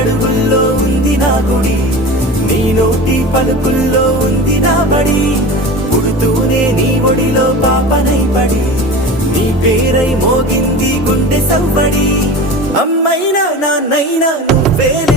అడుగుల్లో ఉంది నా గుడి, నీ నోటి పలుకుల్లో ఉంది నా బడి. పుడుతూనే నీ ఒడిలో పాపనై పడి, నీ పేరై మోగింది గుండె సవ్వడి. అమ్మైనా నాన్నైనా నువ్వే.